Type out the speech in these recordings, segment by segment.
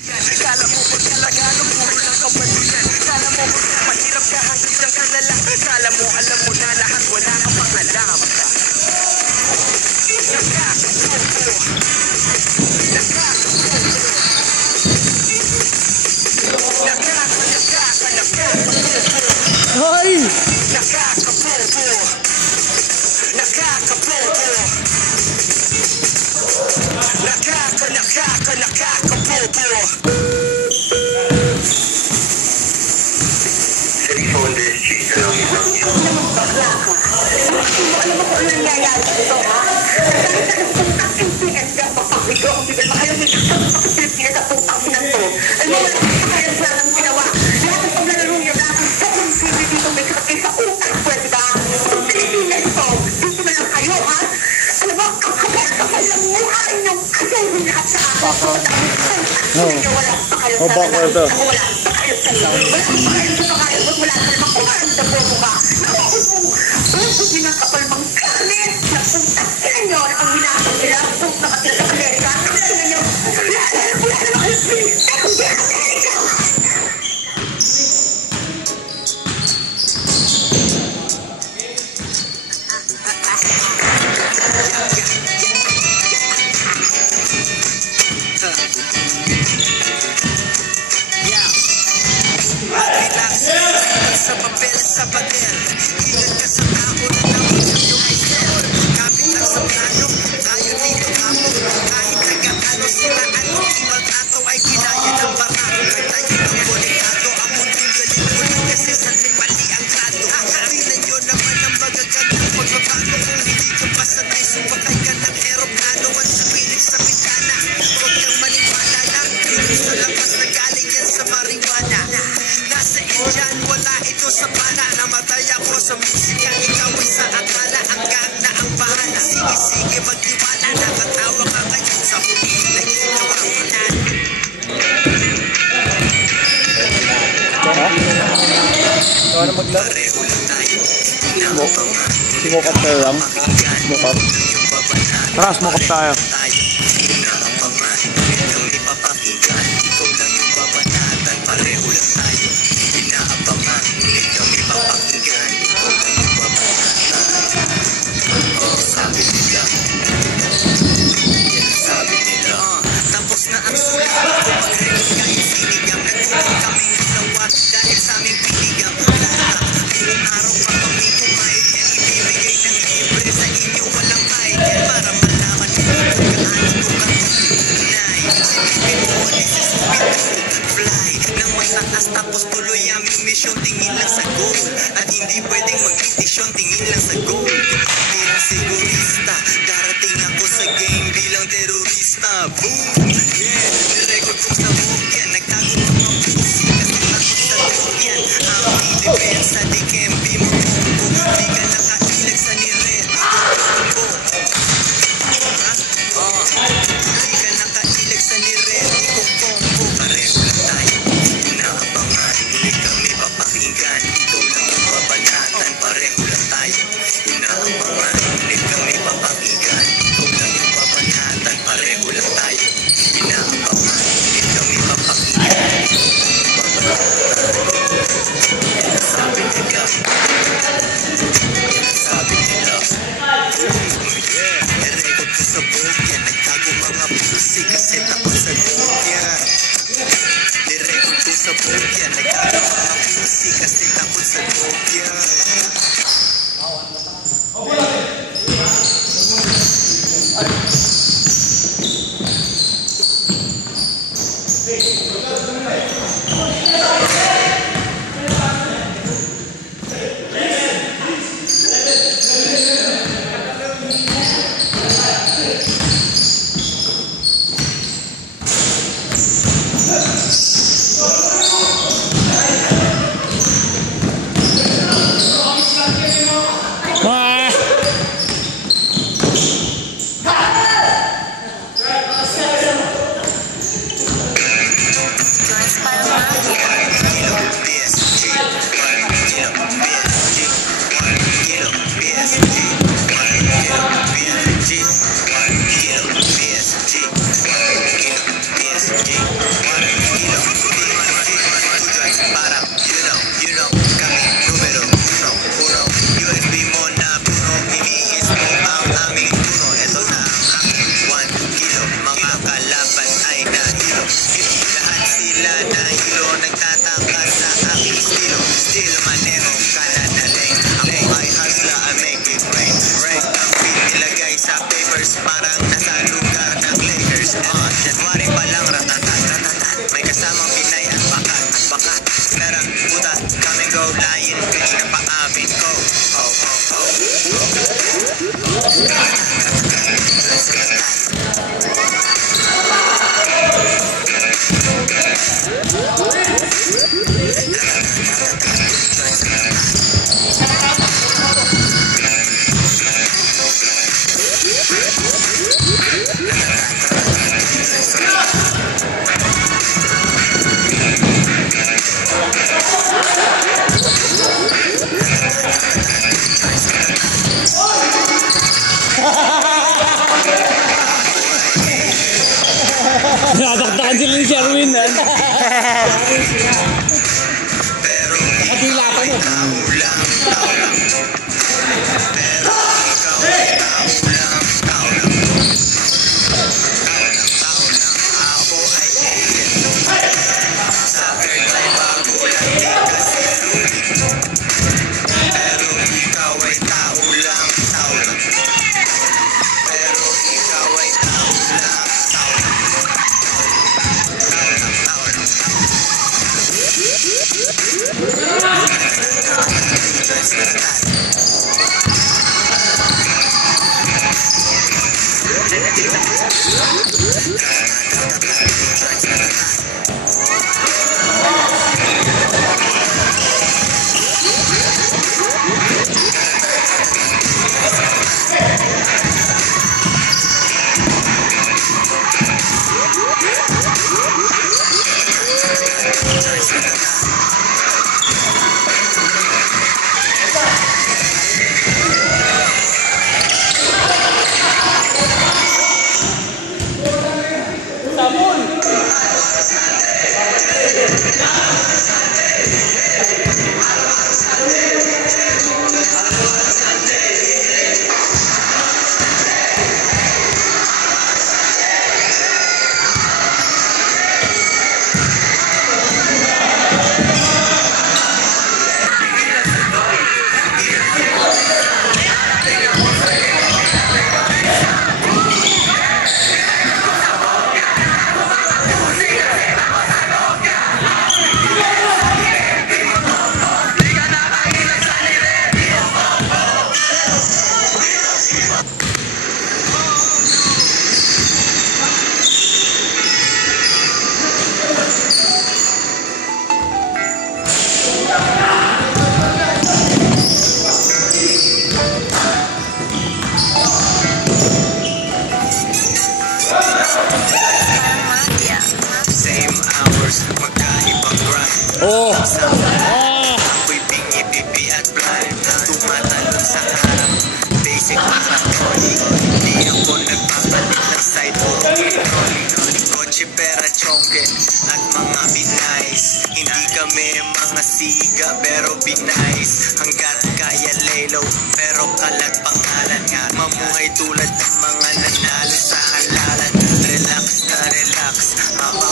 Kala mo ba talaga nung puro lang kabatuyan? Kala mo ba mahirap ka hanggang ka na lang? Kala mo alam mo na lahat, wala kang pang alam. Hoy! Oh, bakit ito? Sa papel, sa pader, ingat ka sa tao na naman sa iyong isel. Kapit lang sa plano, tayo dito kamo. Kahit nagkaano sila, ano imaltrato ay ginaya ng barako. Kahit tayo ng konektado, ang mundong galing mo lang kasi sa may mali ang grado. Tingnan nyo naman ang magagandang pagbabago. Kung hindi ka pa sanay, sumakay ka ng aeroplano at sumilip sa bintana. Huwag kang maniwala na, hindi sa labas na galing yan sa marijuana. Nasa Indian, wala ito sa pana. Namatay ako sa musika, ikaw ay sa akala. Ang gang na ang bahala. Sige, sige, magtiwala. Nakatawa ka ngayon sa huli. Nagsigawa ka na. Ikaw na maglaro. Pareho lang tayo. Sumukap tayo lang. Sumukap. Tara, sumukap tayo. Inaabangan, ikaw may papakinggan. Ikaw lang yung babanatan. Pareho lang tayo. Inaabangan, ikaw may papakinggan. Ikaw lang yung babanatan. Sabi nila, yan sabi nila. Tapos na ang sulat. Kung mag-relis kahit sinigang. Nagtulog kaming dalawa dahil sa aming piligang. Buong araw pa kami kumain yan. Ibibigay ng libre sa inyo walang kahit yan. Para malaman nyo kung gaano ko katunay. Silipin mo, this is sweet to fly. Nang mataas tapos tuloy aming mission. Tingin lang sa goal. At hindi pwedeng mag-itisyon. Tingin lang sa goal. Bilang sigurista, darating ako sa game bilang terorista. Boom! Yeah! Nirecord kong sa Bogyan. Nagtago ng mga pusi kasi takot sa Bogyan. Ang Pilipensa, di Kempi mo combo. Di ka nakailag sa nire, di ko combo. Di ka nakailag sa nire, di ko combo. Pareho lang tayo, inaabangan. Hindi kami papakinggan. Ikaw lang ang babanatan. Pareho lang tayo, inaabangan. Hindi kami papakinggan. Ikaw lang yung babanatan. Pareho lang tayo, inaabangan. Hindi kami papakinggan. Sabi nila, sabi nila, yeah, nirecord ko sa Bogyan. Nagtago mga pusi kasi takot sa Bogyan. Nirecord ko sa Bogyan. Nagtago mga pusi kasi takot sa Bogyan. PSG, 1 kilo PSG, 1 Lahat sila nahilo, nagtataka sa aking estilo. Still maneho ka na daling. Ako ay hustler, I make it rain. Rank ang pinilagay sa papers, parang nasa lugar ng Lakers. January pa lang ratatat, ratatat. May kasamang Pinay at bakat, bakat. Merang buta, come and go, lion fish na paamin ko. Oh, oh, oh. Nadakdakan sila ni Sherwin. Pero Nakadila pa mo. tao lang, tao lang. Pero ikaw ay tao lang, tao lang. Tao lang, tao lang. Ako ay alien. Sa earth ay bago lang, di kasi lumit. Pero ikaw ay tao lang, tao lang. Pero ikaw ay tao lang, tao lang. Same hours, magkaibang grind. Oh. Ako'y pingi-pipi at blind. Tumatalon sa harap, basic marathon. Di ako nagpapalit ng side ko. Kotse, pera, chongke at mga binays. Hindi kami mga siga pero binays. Hanggat kaya lelo pero kalat pangalan nga. Mamuhay tulad ng mga nanalo sa halalan. Relax na relax habang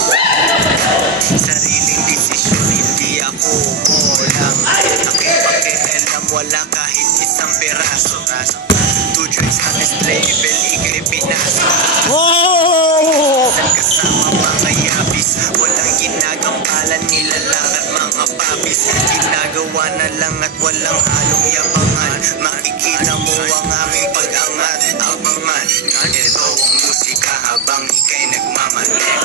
sariling desisyon, hindi ako lang. Aking pakialam, wala kahit isang piraso. 2 drinks at this label, ikay pinasa. Kasama mga yapis, walang ginagampalan, nilalakad mga papis. Ginagawa na lang at walang halong yabangan. Makikita mo ang aming pag-angat, abangan. Ito ang musika habang ikay nagmamali.